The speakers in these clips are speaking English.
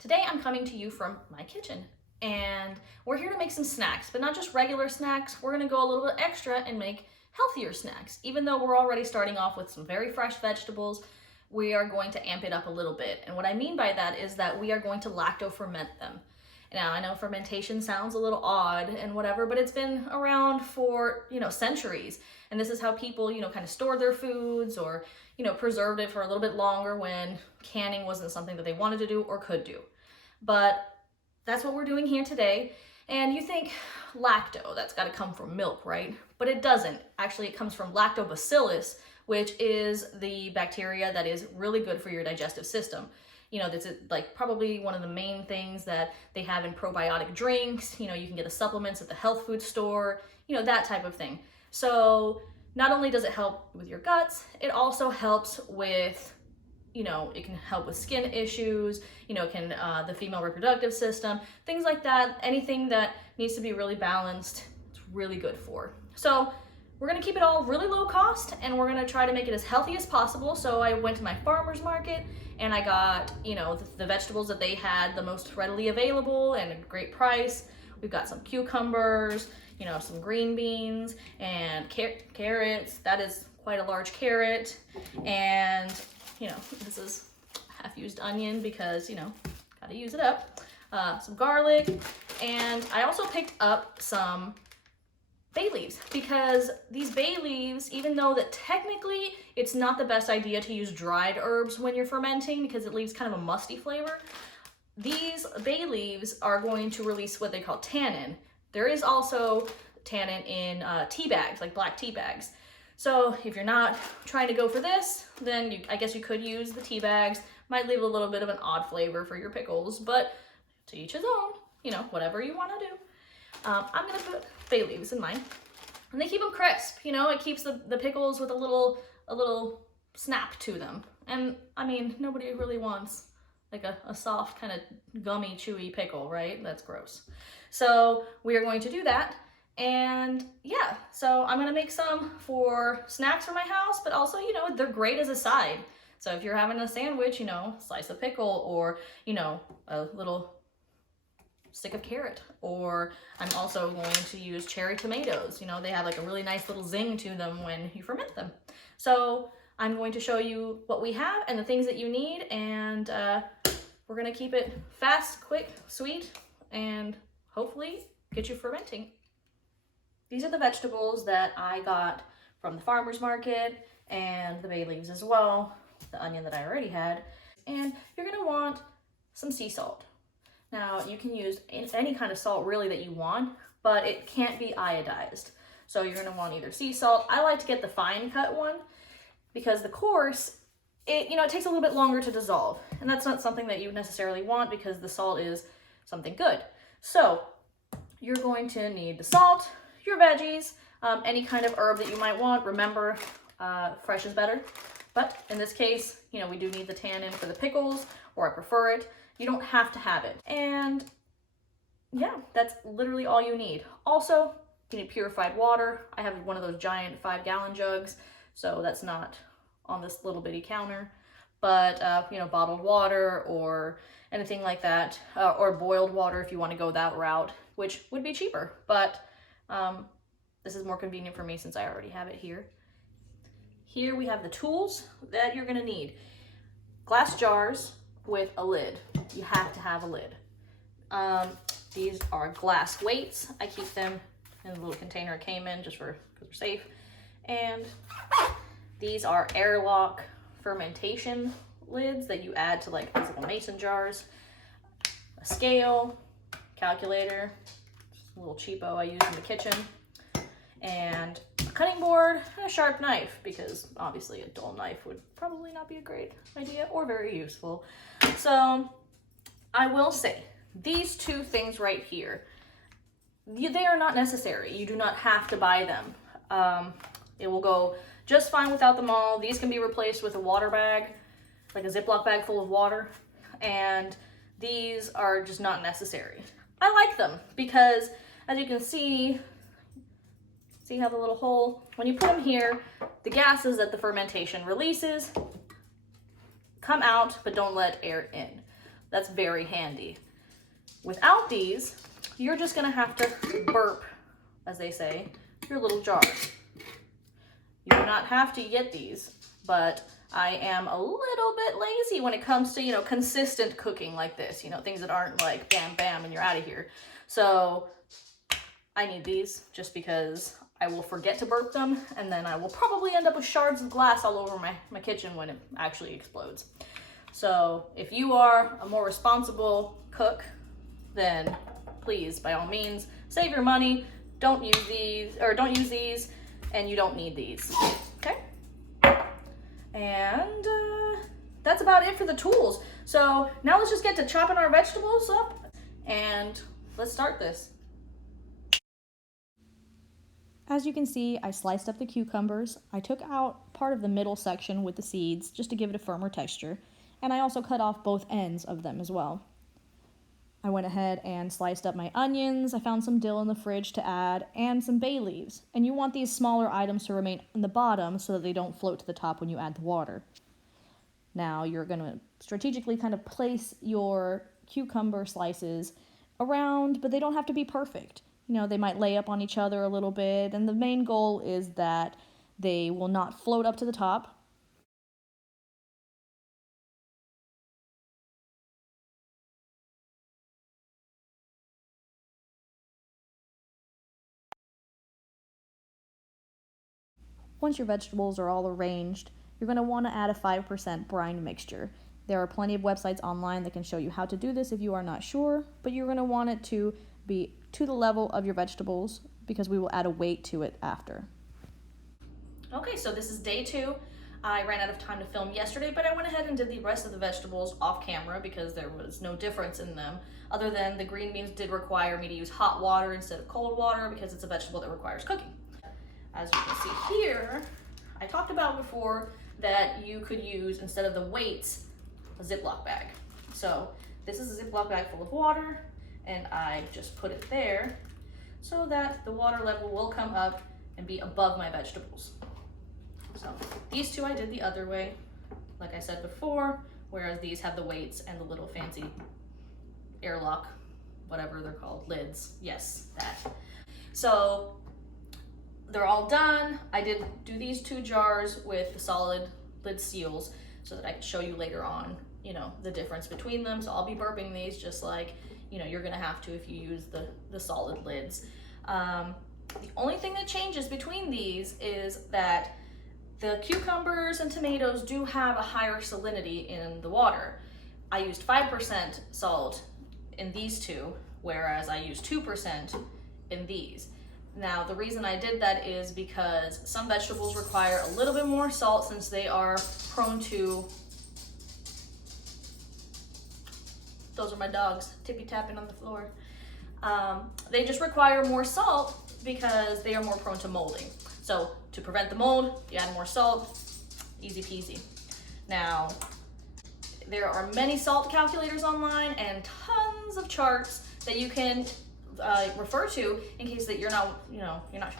Today I'm coming to you from my kitchen, and we're here to make some snacks, but not just regular snacks. We're gonna go a little bit extra and make healthier snacks. Even though we're already starting off with some very fresh vegetables, we are going to amp it up a little bit. And what I mean by that is that we are going to lacto-ferment them. Now, I know fermentation sounds a little odd and whatever, but it's been around for, centuries. And this is how people, kind of stored their foods or, preserved it for a little bit longer when canning wasn't something that they wanted to do or could do. But that's what we're doing here today. And you think lacto, that's got to come from milk, right? But it doesn't. Actually, it comes from lactobacillus, which is the bacteria that is really good for your digestive system. That's like probably one of the main things that they have in probiotic drinks. You can get the supplements at the health food store, that type of thing. So not only does it help with your guts, it also helps with, it can help with skin issues, the female reproductive system, things like that. Anything that needs to be really balanced, it's really good for. So we're gonna keep it all really low cost, and we're gonna try to make it as healthy as possible. So I went to my farmer's market and I got, the vegetables that they had the most readily available and a great price. We've got some cucumbers, some green beans and carrots. That is quite a large carrot. And, this is half-used onion because, gotta use it up. Some garlic. And I also picked up some bay leaves, because these bay leaves, even though that technically it's not the best idea to use dried herbs when you're fermenting because it leaves kind of a musty flavor, these bay leaves are going to release what they call tannin. There is also tannin in tea bags, like black tea bags. So if you're not trying to go for this, then I guess you could use the tea bags. Might leave a little bit of an odd flavor for your pickles, but to each his own, whatever you want to do. I'm gonna put bay leaves in mine, and they keep them crisp. It keeps the pickles with a little snap to them. And I mean, nobody really wants like a soft kind of gummy, chewy pickle, right? That's gross. So we are going to do that. And yeah, so I'm gonna make some for snacks for my house, but also, they're great as a side. So if you're having a sandwich, slice a pickle, or, a little stick of carrot. Or I'm also going to use cherry tomatoes. They have like a really nice little zing to them when you ferment them. So I'm going to show you what we have and the things that you need, and we're gonna keep it fast, quick, sweet, and hopefully get you fermenting. These are the vegetables that I got from the farmer's market, and the bay leaves as well, the onion that I already had. And you're gonna want some sea salt. Now, you can use any kind of salt really that you want, but it can't be iodized. So you're gonna want either sea salt. I like to get the fine cut one because the coarse, it takes a little bit longer to dissolve. And that's not something that you necessarily want because the salt is something good. So you're going to need the salt, your veggies, any kind of herb that you might want. Remember, fresh is better. But in this case, we do need the tannin for the pickles, or I prefer it. You don't have to have it. And yeah, that's literally all you need. Also, you need purified water. I have one of those giant 5-gallon jugs, so that's not on this little bitty counter. But, bottled water or anything like that, or boiled water if you want to go that route, which would be cheaper. But this is more convenient for me since I already have it here. Here we have the tools that you're gonna need. Glass jars with a lid. You have to have a lid. These are glass weights. I keep them in the little container it came in just because they're safe. And these are airlock fermentation lids that you add to like these little mason jars. A scale, calculator, just a little cheapo I use in the kitchen, and a cutting board and a sharp knife, because obviously a dull knife would probably not be a great idea or very useful. So I will say these two things right here, they are not necessary. You do not have to buy them. It will go just fine without them all. These can be replaced with a water bag, like a Ziploc bag full of water, and these are just not necessary. I like them because, as you can see how the little hole, when you put them here, the gases that the fermentation releases come out, but don't let air in. That's very handy. Without these, you're just gonna have to burp, as they say, your little jar. You do not have to get these, but I am a little bit lazy when it comes to, consistent cooking like this, things that aren't like bam, bam, and you're out of here. So I need these just because I will forget to burp them, and then I will probably end up with shards of glass all over my kitchen when it actually explodes. So if you are a more responsible cook, then please, by all means, save your money. Don't use these, and you don't need these, okay? And that's about it for the tools. So now let's just get to chopping our vegetables up, and let's start this. As you can see, I sliced up the cucumbers. I took out part of the middle section with the seeds just to give it a firmer texture, and I also cut off both ends of them as well. I went ahead and sliced up my onions. I found some dill in the fridge to add, and some bay leaves. And you want these smaller items to remain in the bottom so that they don't float to the top when you add the water. Now you're going to strategically kind of place your cucumber slices around, but they don't have to be perfect. They might lay up on each other a little bit, and the main goal is that they will not float up to the top. Once your vegetables are all arranged, you're going to want to add a 5% brine mixture. There are plenty of websites online that can show you how to do this if you are not sure, but you're going to want it to be to the level of your vegetables because we will add a weight to it after. Okay, so this is day 2. I ran out of time to film yesterday, but I went ahead and did the rest of the vegetables off camera because there was no difference in them, other than the green beans did require me to use hot water instead of cold water because it's a vegetable that requires cooking. As you can see here, I talked about before that you could use, instead of the weights, a Ziploc bag. So this is a Ziploc bag full of water, and I just put it there so that the water level will come up and be above my vegetables. So these two I did the other way, like I said before, whereas these have the weights and the little fancy airlock, whatever they're called, lids. Yes, that. So they're all done. I did do these 2 jars with the solid lid seals so that I can show you later on, the difference between them. So I'll be burping these just like, you're gonna have to if you use the solid lids. The only thing that changes between these is that the cucumbers and tomatoes do have a higher salinity in the water. I used 5% salt in these 2, whereas I used 2% in these. Now, the reason I did that is because some vegetables require a little bit more salt since they are prone to, those are my dogs tippy tapping on the floor. They just require more salt because they are more prone to molding. So to prevent the mold, you add more salt, easy peasy. Now, there are many salt calculators online and tons of charts that you can refer to in case that you're not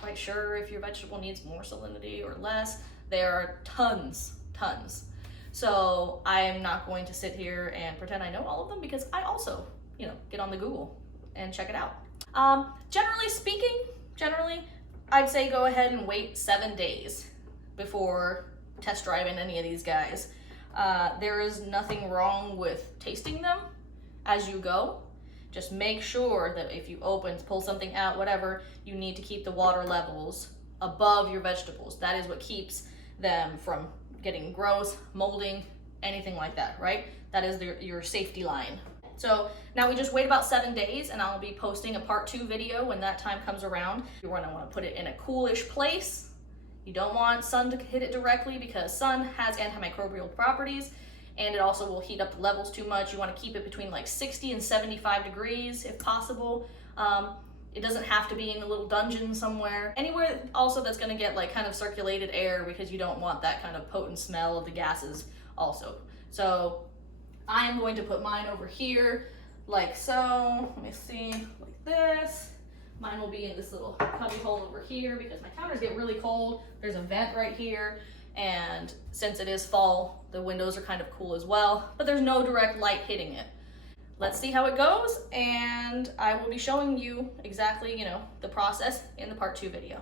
quite sure if your vegetable needs more salinity or less. There are tons. So I am not going to sit here and pretend I know all of them because I also, get on the Google and check it out. Generally, I'd say go ahead and wait 7 days before test driving any of these guys. There is nothing wrong with tasting them as you go. Just make sure that if you pull something out, whatever, you need to keep the water levels above your vegetables. That is what keeps them from getting gross, molding, anything like that, right? That is your safety line. So now we just wait about 7 days and I'll be posting a part 2 video when that time comes around. You're gonna wanna put it in a coolish place. You don't want sun to hit it directly because sun has antimicrobial properties and it also will heat up the levels too much. You wanna keep it between like 60 and 75 degrees if possible. It doesn't have to be in a little dungeon somewhere. Anywhere also that's gonna get like kind of circulated air because you don't want that kind of potent smell of the gases also. So I am going to put mine over here like so. Let me see, like this. Mine will be in this little cubby hole over here because my counters get really cold. There's a vent right here. And since it is fall, the windows are kind of cool as well, but there's no direct light hitting it. let's see how it goes, and I will be showing you exactly, the process in the part 2 video.